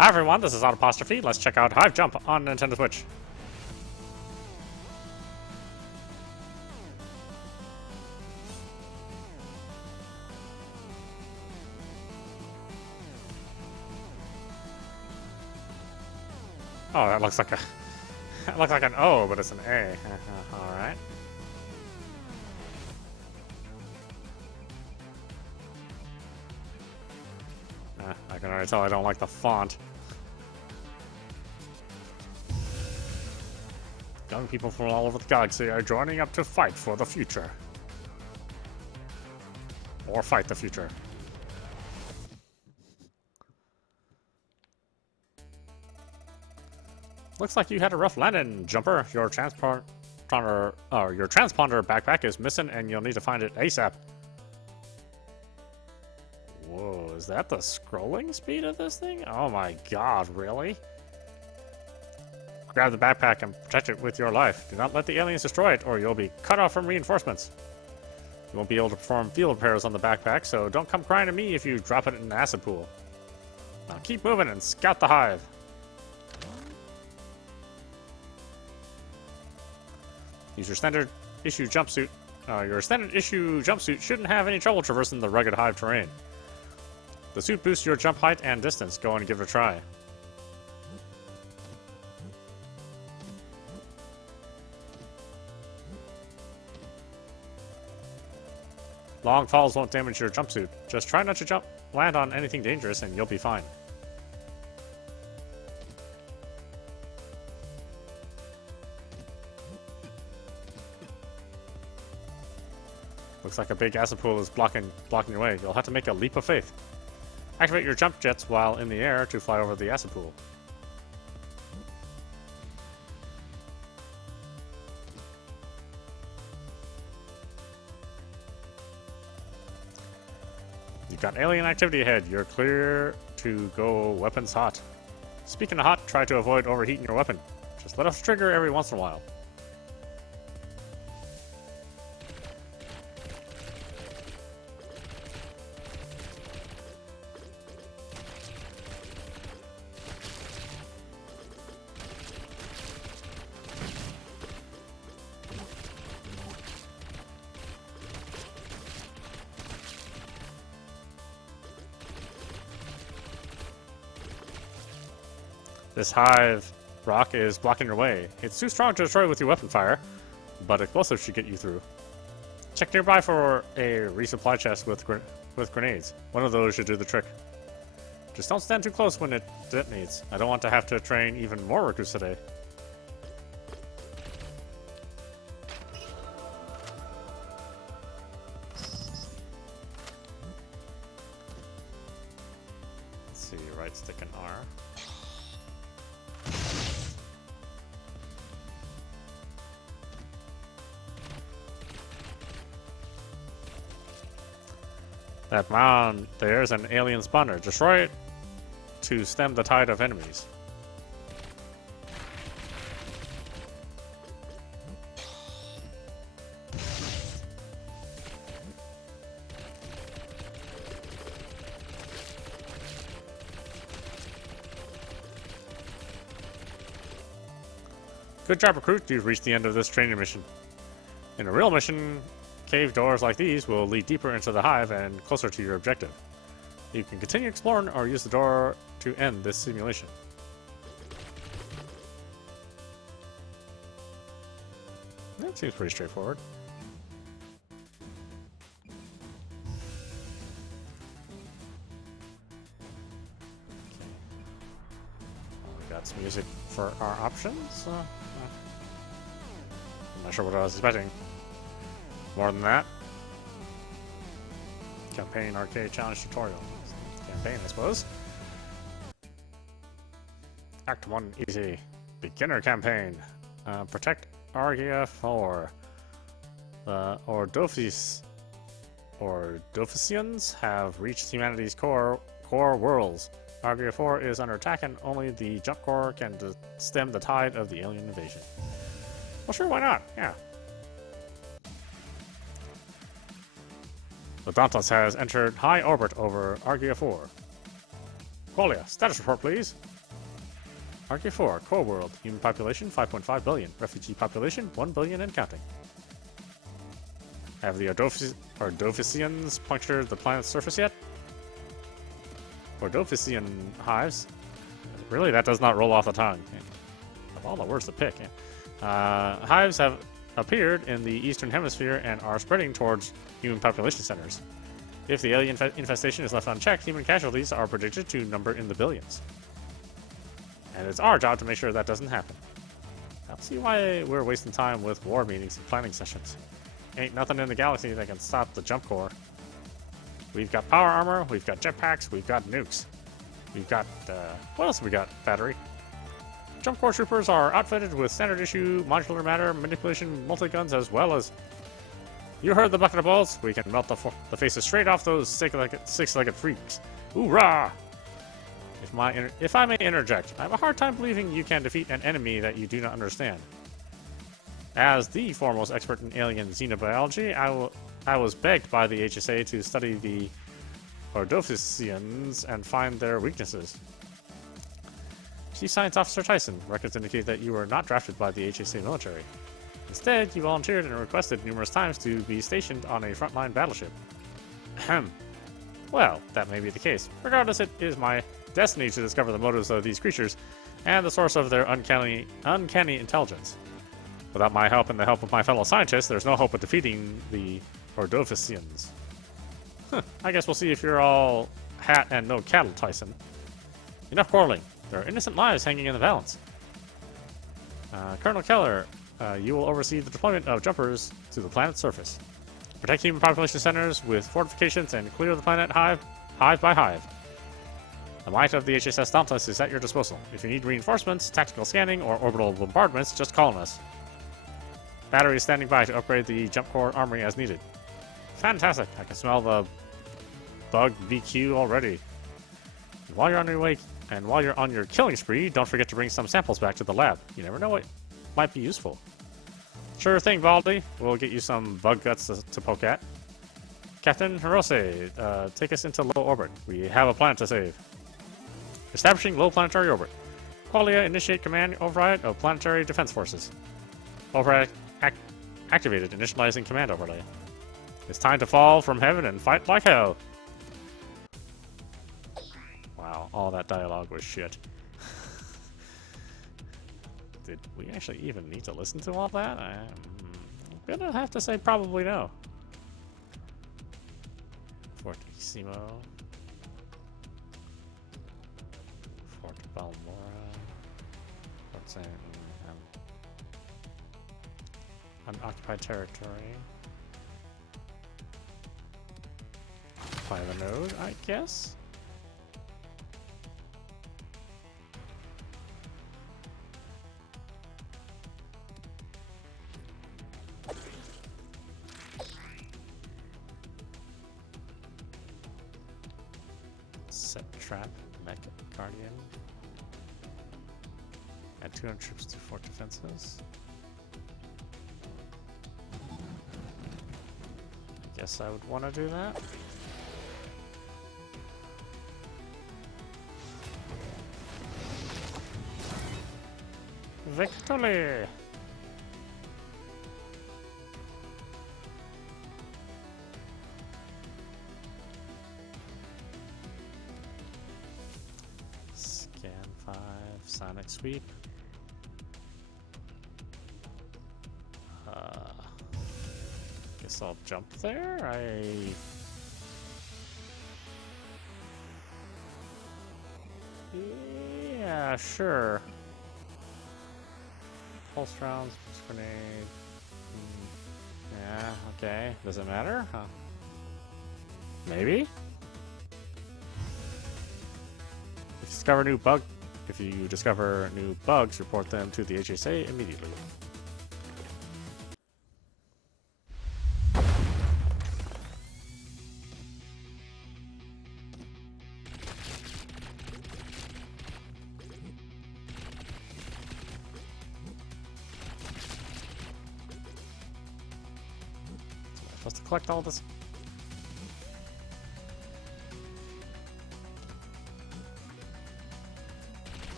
Hi everyone, this is audap. Let's check out Hive Jump on Nintendo Switch. Oh, that looks like a that looks like an O, but it's an A. All right. I can already tell I don't like the font. Young people from all over the galaxy are joining up to fight for the future. Or fight the future. Looks like you had a rough landing, Jumper. Your transponder backpack is missing and you'll need to find it ASAP. Whoa, is that the scrolling speed of this thing? Oh my god, really? Grab the backpack and protect it with your life. Do not let the aliens destroy it or you'll be cut off from reinforcements. You won't be able to perform field repairs on the backpack, so don't come crying to me if you drop it in an acid pool. Now keep moving and scout the hive. Use your standard issue jumpsuit. Your standard issue jumpsuit shouldn't have any trouble traversing the rugged hive terrain. The suit boosts your jump height and distance. Go and give it a try. Long falls won't damage your jumpsuit. Just try not to land on anything dangerous and you'll be fine. Looks like a big acid pool is blocking your way. You'll have to make a leap of faith. Activate your jump jets while in the air to fly over the acid pool. You've got alien activity ahead. You're clear to go weapons hot. Speaking of hot, try to avoid overheating your weapon. Just let us trigger every once in a while. This hive rock is blocking your way. It's too strong to destroy with your weapon fire, but explosives should get you through. Check nearby for a resupply chest with grenades. One of those should do the trick. Just don't stand too close when it detonates. I don't want to have to train even more recruits today. Let's see, right stick and R. That mound, there's an alien spawner. Destroy it to stem the tide of enemies. Good job, recruit. You've reached the end of this training mission. In a real mission, cave doors like these will lead deeper into the hive and closer to your objective. You can continue exploring or use the door to end this simulation. That seems pretty straightforward. We got some music for our options. I'm not sure what I was expecting. More than that. Campaign arcade challenge tutorial. Campaign, I suppose. Act 1 easy. Beginner campaign. Protect Argia 4. Ordovicians have reached humanity's core worlds. Argia 4 is under attack and only the jump core can stem the tide of the alien invasion. Well, sure, why not? Yeah. The Dauntless has entered high orbit over Argia 4. Qualia, status report, please. RK4, core world. Human population, 5.5 billion. Refugee population, 1 billion and counting. Have the Ordovicians punctured the planet's surface yet? Ordovician hives? Really, that does not roll off the tongue. Of all the words to pick. Hives have appeared in the eastern hemisphere and are spreading towards human population centers. If the alien infestation is left unchecked, human casualties are predicted to number in the billions. And it's our job to make sure that doesn't happen. I don't see why we're wasting time with war meetings and planning sessions. Ain't nothing in the galaxy that can stop the jump core. We've got power armor, we've got jetpacks, we've got nukes. We've got, what else have we got? Battery. Jump core troopers are outfitted with standard issue, modular matter, manipulation, multi-guns, as well as... You heard the bucket of balls? We can melt the faces straight off those six-legged freaks. Hoorah! If I may interject, I have a hard time believing you can defeat an enemy that you do not understand. As the foremost expert in alien xenobiology, I was begged by the HSA to study the Ordovicians and find their weaknesses. Chief Science Officer Tyson, records indicate that you were not drafted by the HSA military. Instead, you volunteered and requested numerous times to be stationed on a frontline battleship. Ahem. Well, that may be the case. Regardless, it is my destiny to discover the motives of these creatures and the source of their uncanny intelligence. Without my help and the help of my fellow scientists, there's no hope of defeating the Ordovicians. I guess we'll see if you're all hat and no cattle, Tyson. Enough quarreling. There are innocent lives hanging in the balance. Colonel Keller, you will oversee the deployment of jumpers to the planet's surface. Protect human population centers with fortifications and clear the planet hive by hive. The might of the HSS Dauntless is at your disposal. If you need reinforcements, tactical scanning, or orbital bombardments, just call on us. Battery is standing by to upgrade the jump core armory as needed. Fantastic! I can smell the bug BQ already. And while you're on your killing spree, don't forget to bring some samples back to the lab. You never know what might be useful. Sure thing, Baldy. We'll get you some bug guts to poke at. Captain Hirose, take us into low orbit. We have a planet to save. Establishing low planetary orbit. Qualia, initiate command override of planetary defense forces. Override activated, initializing command overlay. It's time to fall from heaven and fight like hell. Wow, all that dialogue was shit. Did we actually even need to listen to all that? I'm gonna have to say probably no. Fortissimo. Fort Balmora. What's in unoccupied territory. By the node, I guess. Set trap, mech guardian. Add 200 troops to fort defenses. I guess I would want to do that. Victory! Scan 5, sonic sweep. Guess I'll jump there. Yeah, sure. Pulse rounds, grenade. Yeah, okay. Does it matter? Huh. Maybe? If you discover new bugs, report them to the HSA immediately. Supposed to collect all this.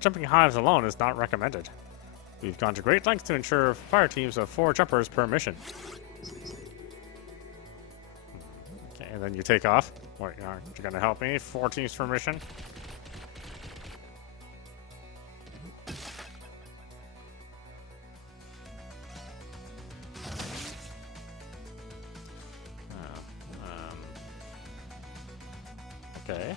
Jumping hives alone is not recommended. We've gone to great lengths to ensure fire teams of 4 jumpers per mission. Okay, and then you take off. Wait, you're gonna help me? 4 teams per mission? Okay.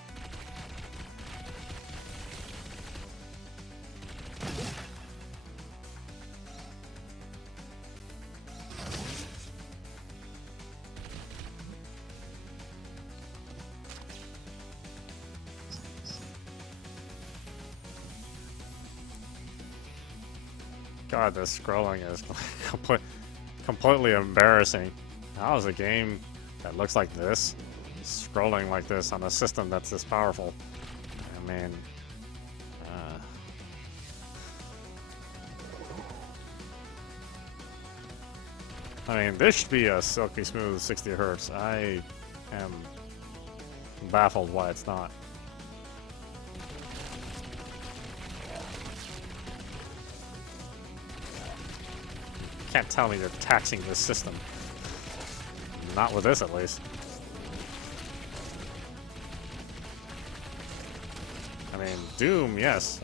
God, this scrolling is completely embarrassing. How is a game that looks like this scrolling like this on a system that's this powerful? I mean, this should be a silky smooth 60 hertz. I am baffled why it's not. Can't tell me you're taxing this system. Not with this, at least. I mean, Doom, yes.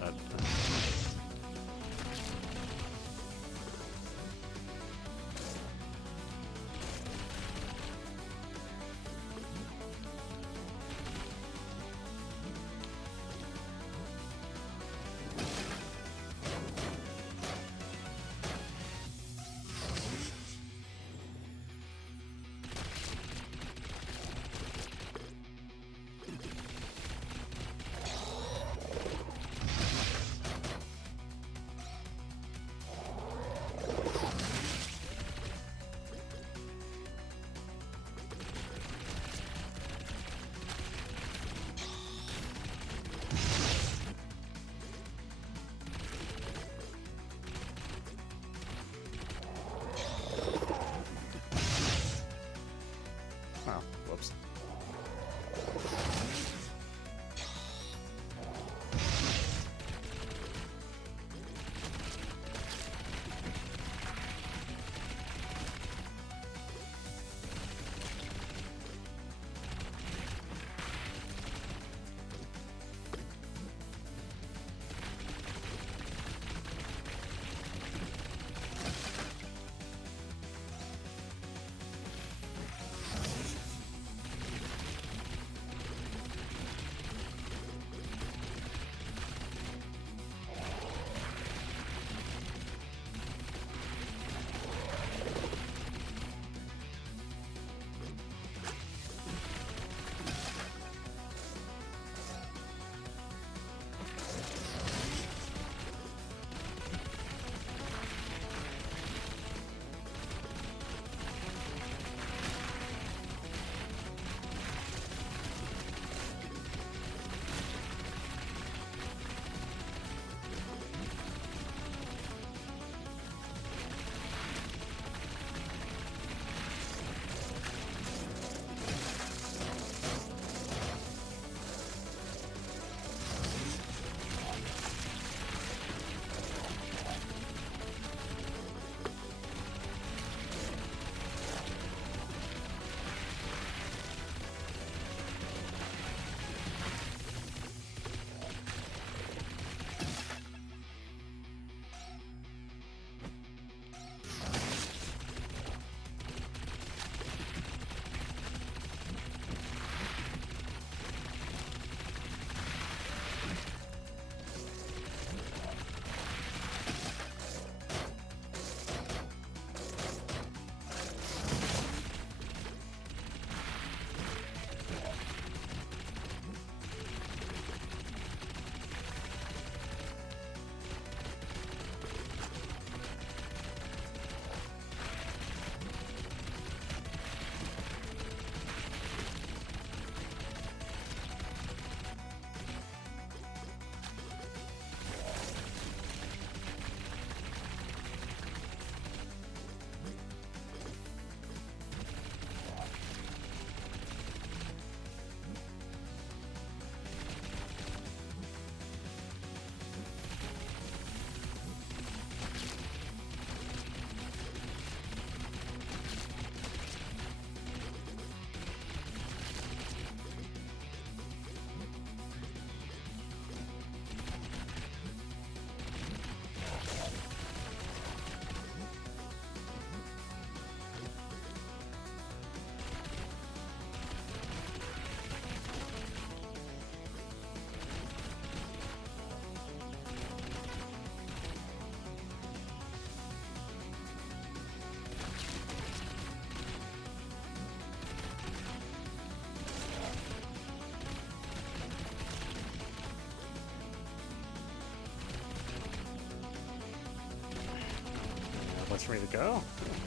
place for me to go?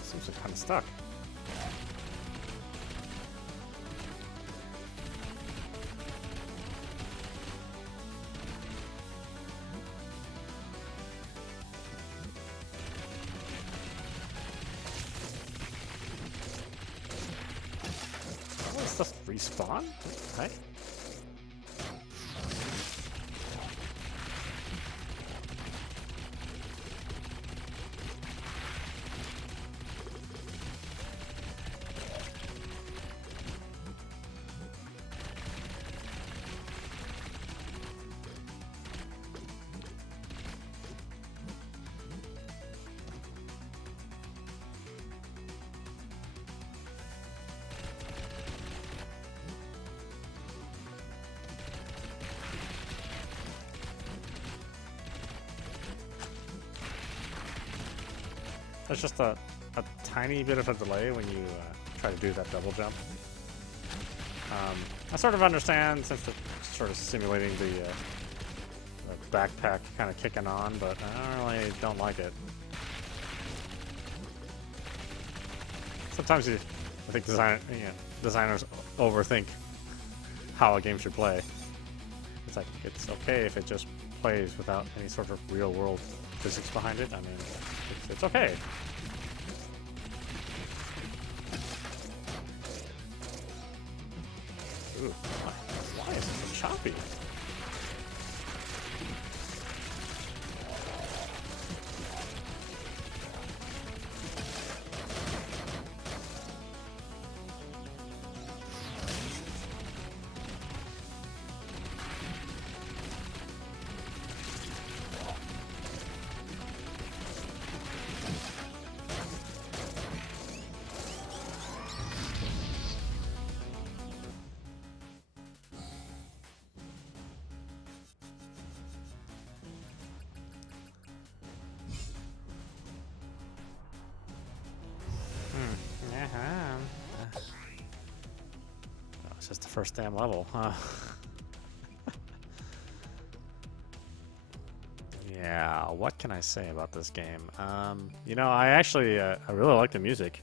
Seems like kind of stuck. Oh, this stuff respawn? Right? There's just a tiny bit of a delay when you try to do that double jump. I sort of understand since it's sort of simulating the backpack kind of kicking on, but I really don't like it. Sometimes I think designers overthink how a game should play. It's like, it's okay if it just plays without any sort of real world physics behind it. I mean, it's okay. Ooh, why is it so choppy? It's just the first damn level, huh? Yeah, what can I say about this game? You know, I actually, I really like the music.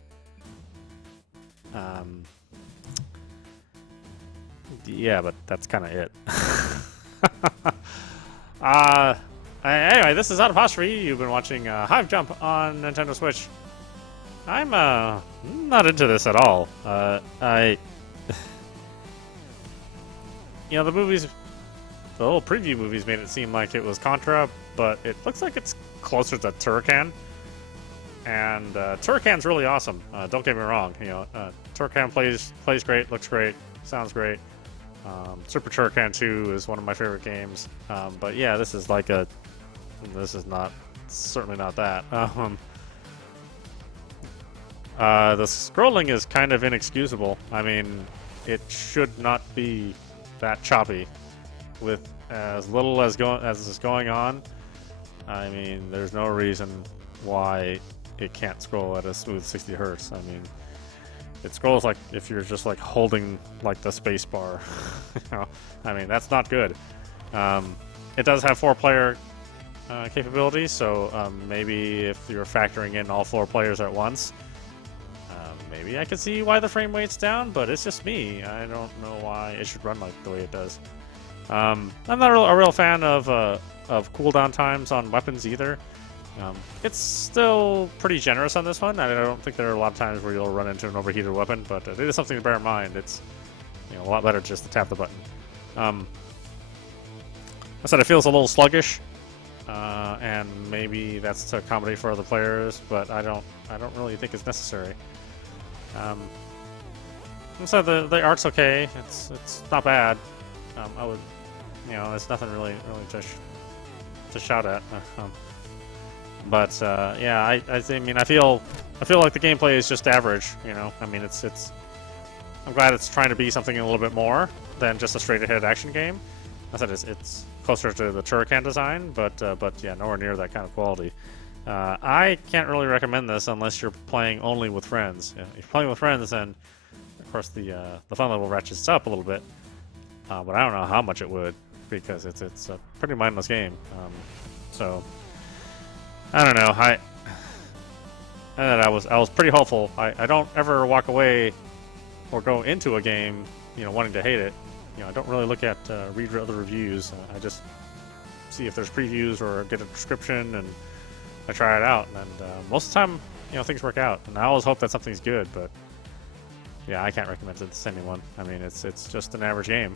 Yeah, but that's kind of it. Anyway, this is Audap. You've been watching Hive Jump on Nintendo Switch. I'm not into this at all. You know, the little preview movies made it seem like it was Contra, but it looks like it's closer to Turrican. And Turrican's really awesome. Don't get me wrong. You know, Turrican plays great, looks great, sounds great. Super Turrican 2 is one of my favorite games. But yeah, this is certainly not that. The scrolling is kind of inexcusable. I mean, it should not be that choppy with as little as is going on. I mean, there's no reason why it can't scroll at a smooth 60 hertz. I mean, it scrolls like if you're just like holding like the space bar. You know? I mean, that's not good. It does have 4-player capabilities, so maybe if you're factoring in all 4 players at once, maybe I can see why the frame rate's down, but it's just me. I don't know why it should run like the way it does. I'm not a real fan of cooldown times on weapons either. It's still pretty generous on this one. I don't think there are a lot of times where you'll run into an overheated weapon, but it is something to bear in mind. It's a lot better just to tap the button. I said it feels a little sluggish, and maybe that's to accommodate for other players, but I don't really think it's necessary. So the art's okay. It's not bad. I would, it's nothing really to shout at. But yeah, I mean, I feel like the gameplay is just average. I mean, it's. I'm glad it's trying to be something a little bit more than just a straight-ahead action game. I said it's closer to the Turrican design, but yeah, nowhere near that kind of quality. I can't really recommend this unless you're playing only with friends. If you're playing with friends, then of course the fun level ratchets up a little bit. But I don't know how much it would, because it's a pretty mindless game. So I don't know. And I was pretty hopeful. I don't ever walk away or go into a game, you know, wanting to hate it. You know, I don't really look at read other reviews. I just see if there's previews or get a description, and I try it out. And most of the time, you know, things work out. And I always hope that something's good, but yeah, I can't recommend it to anyone. I mean, it's just an average game.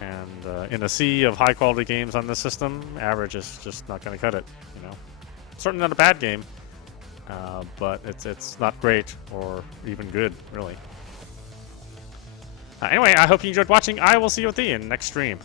And in a sea of high quality games on this system, average is just not going to cut it. You know, certainly not a bad game, but it's not great or even good, really. Anyway, I hope you enjoyed watching. I will see you at the next stream.